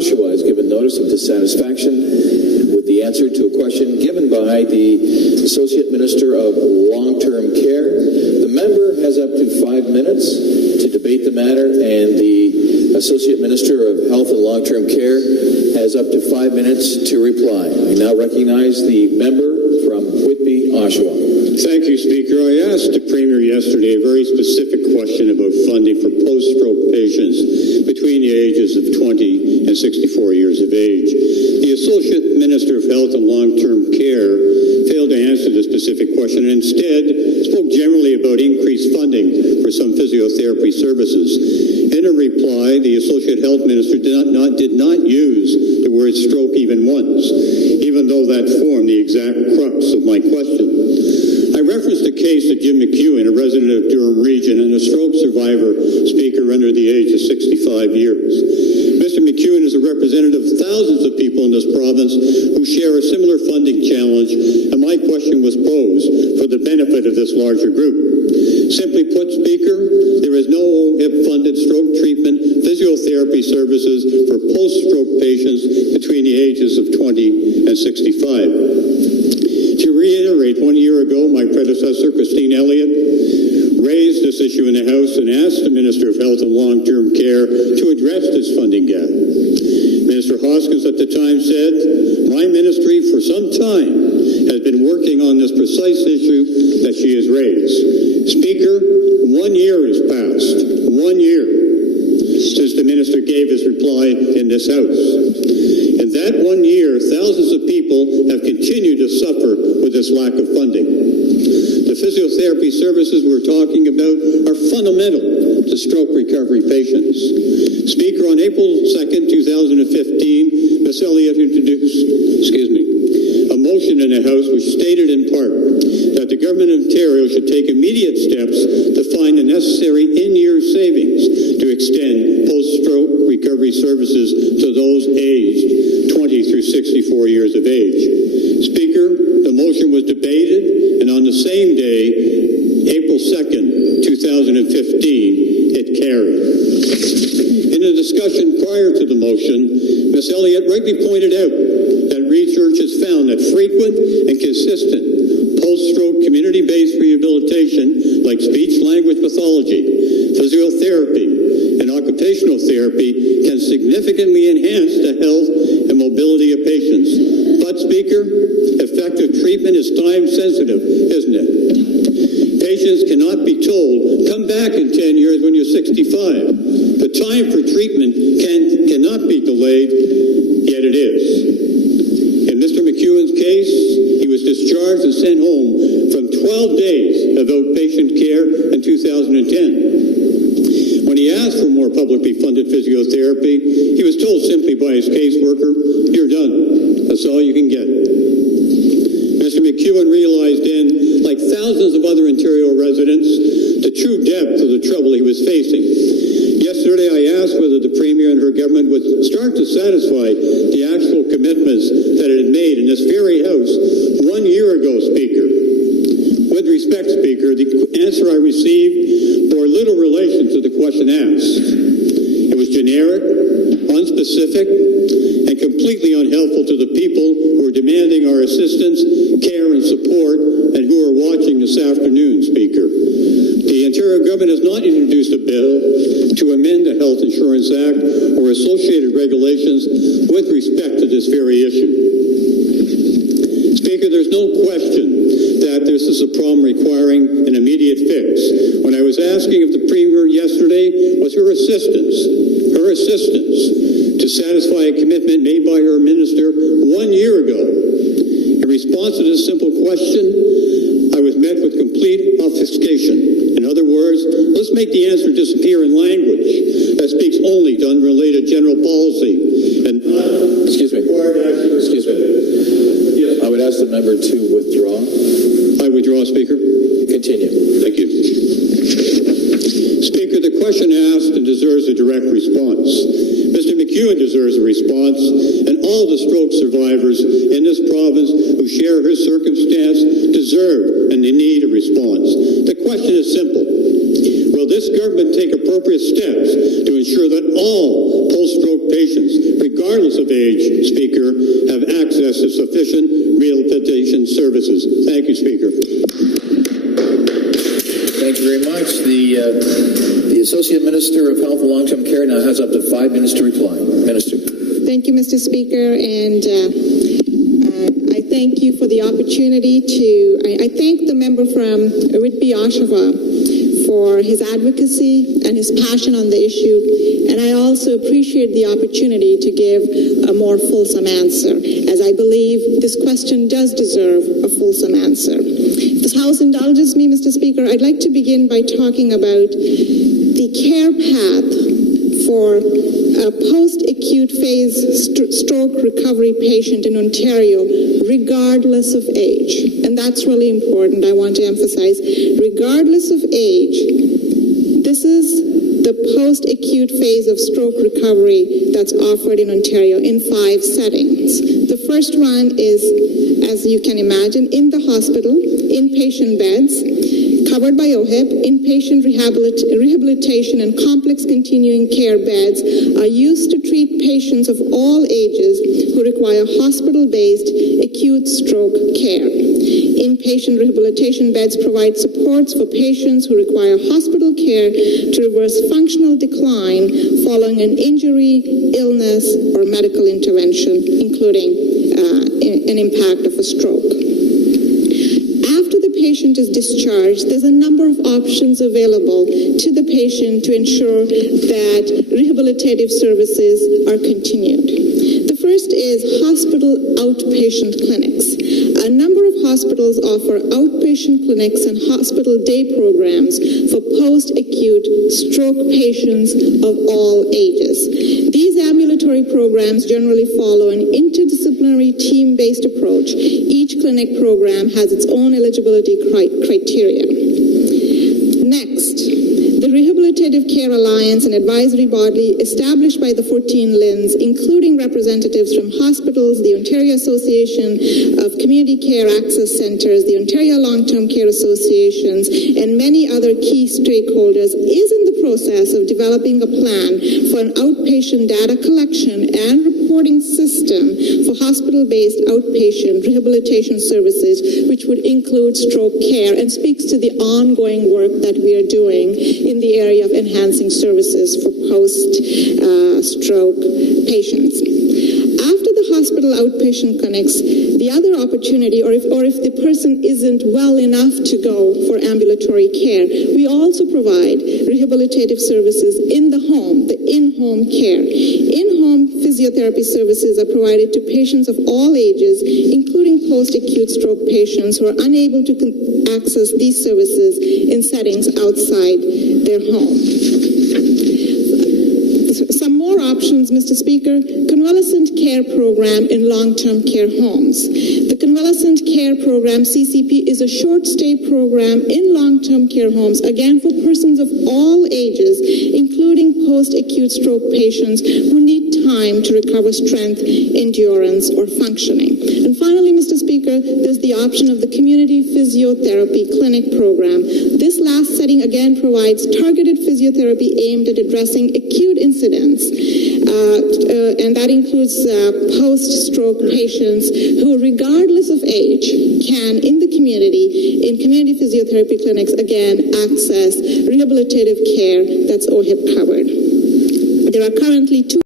Oshawa has given notice of dissatisfaction with the answer to a question given by the Associate Minister of Long-Term Care. The member has up to 5 minutes to debate the matter, and the Associate Minister of Health and Long-Term Care has up to 5 minutes to reply. I now recognize the member from Whitby, Oshawa. Thank you, Speaker. I asked the Premier yesterday a very specific question about funding for post-stroke patients between the ages of 20 and 64 years of age. The Associate Minister of Health and Long-Term Care failed to answer the specific question and instead spoke generally about increased funding for some physiotherapy services. In a reply, the Associate Health Minister did not use the word stroke even once, even though that formed the exact crux of my question. I referenced the case of Jim McEwen, a resident of Durham Region and a stroke survivor, Speaker, under the age of 65 years. Mr. McEwen is a representative of thousands of people in this province who share a similar funding challenge, and my question was posed for the benefit of this larger group. Simply put, Speaker, there is no OHIP-funded stroke treatment physiotherapy services for post-stroke patients between the ages of 20 and 65. To reiterate, 1 year ago, my predecessor, Christine Elliott, raised this issue in the House and asked the Minister of Health and Long-Term Care to address this funding gap. Minister Hoskins at the time said, "My ministry for some time has been working on this precise issue that she has raised." Speaker, 1 year has passed. 1 year since the minister gave his reply in this House. In that 1 year, thousands of people have continued to suffer with this lack of funding. The physiotherapy services we're talking about are fundamental to stroke recovery patients. Speaker, on April 2nd, 2015, Ms. Elliott introduced, a motion in the House which stated in part that the Government of Ontario should take immediate steps to find the necessary in-year savings to extend post-stroke recovery services to those aged 20 through 64 years of age. Speaker, the motion was debated, and on the same day, April 2nd, 2015, it carried. In a discussion prior to the motion, Ms. Elliott rightly pointed out that research has found that frequent and consistent post-stroke community-based rehabilitation, like speech-language pathology, physiotherapy, and occupational therapy, can significantly enhance the health and mobility of patients. But, Speaker, effective treatment is time-sensitive, isn't it? Patients cannot be told, come back in 10 years when you're 65. The time for treatment cannot be delayed, yet it is. In Mr. McEwen's case, he was discharged and sent home from 12 days of outpatient care in 2010. When he asked for more publicly funded physiotherapy, he was told simply by his caseworker, "You're done. That's all you can get." Mr. McEwen realized then, like thousands of other Ontario residents, the true depth of the trouble he was facing. Yesterday, I asked whether the Premier and her government would start to satisfy the actual commitments that it had made in this very House 1 year ago, Speaker. With respect, Speaker, the answer I received bore little relation to the question asked. It was generic, unspecific, and completely unhelpful to the people who are demanding our assistance, care, and support, and who are watching this afternoon, Speaker. The Ontario government has not introduced a bill to amend the Health Insurance Act or associated regulations with respect to this very issue. Speaker, there's no question that this is a problem requiring an immediate fix. When I was asking if the Premier yesterday was her assistance to satisfy a commitment made by her minister 1 year ago. In response to this simple question, I was met with complete obfuscation. In other words, let's make the answer disappear in language that speaks only to unrelated general policy. And Excuse me. I would ask the member to withdraw. I withdraw, Speaker. Continue. Thank you. Speaker, the question asked and deserves a direct response. Mr. McEwen deserves a response, and all the stroke survivors in this province who share his circumstance deserve and they need a response. The question is simple. Will this government take appropriate steps to ensure that all post-stroke patients, regardless of age, Speaker, have access to sufficient rehabilitation services? Thank you, Speaker. Thank you very much. The Associate Minister of Health and Long-Term Care now has up to 5 minutes to reply. Minister. Thank you, Mr. Speaker, and I thank you for the opportunity I thank the member from Whitby, Oshawa, for his advocacy and his passion on the issue, and I also appreciate the opportunity to give a more fulsome answer, as I believe this question does deserve a fulsome answer. If this House indulges me, Mr. Speaker, I'd like to begin by talking about the care path for a post-acute phase stroke recovery patient in Ontario, regardless of age. And that's really important. I want to emphasize, regardless of age, this is the post-acute phase of stroke recovery that's offered in Ontario in 5 settings. The first one is, as you can imagine, in the hospital, inpatient beds, covered by OHIP. Inpatient rehabilitation and complex continuing care beds are used to treat patients of all ages who require hospital-based acute stroke care. Inpatient rehabilitation beds provide supports for patients who require hospital care to reverse functional decline following an injury, illness, or medical intervention, including an impact of a stroke. After the patient is discharged, there's a number of options available to the patient to ensure that rehabilitative services are continued. The first is hospital outpatient clinics. A number of hospitals offer outpatient clinics and hospital day programs for post-acute stroke patients of all ages. These ambulatory programs generally follow an interdisciplinary team-based approach. Each clinic program has its own eligibility criteria. Next, the Rehabilitative Care Alliance, an advisory body established by the 14 LHINs, including representatives from hospitals, the Ontario Association of Community Care Access Centres, the Ontario Long-Term Care Associations, and many other key stakeholders, is in the process of developing a plan for an outpatient data collection and reporting system for hospital-based outpatient rehabilitation services, which would include stroke care, and speaks to the ongoing work that we are doing in the area of enhancing services for post-stroke patients. After the hospital outpatient clinics, the other opportunity, or if the person isn't well enough to go for ambulatory care, we also provide rehabilitative services in the home, the in-home care. In-home physiotherapy services are provided to patients of all ages, including post-acute stroke patients who are unable to access these services in settings outside their home. Some more options, Mr. Speaker. Convalescent care program in long-term care homes. The Convalescent Care Program, CCP, is a short-stay program in long-term care homes, again for persons of all ages, including post-acute stroke patients who need time to recover strength, endurance, or functioning. And finally, Mr. Speaker, there's the option of the Community Physiotherapy Clinic program. This last setting, again, provides targeted physiotherapy aimed at addressing acute incidents, and that includes post-stroke patients who, regardless of age, can, in the community, in community physiotherapy clinics, again, access rehabilitative care that's OHIP covered. There are currently 2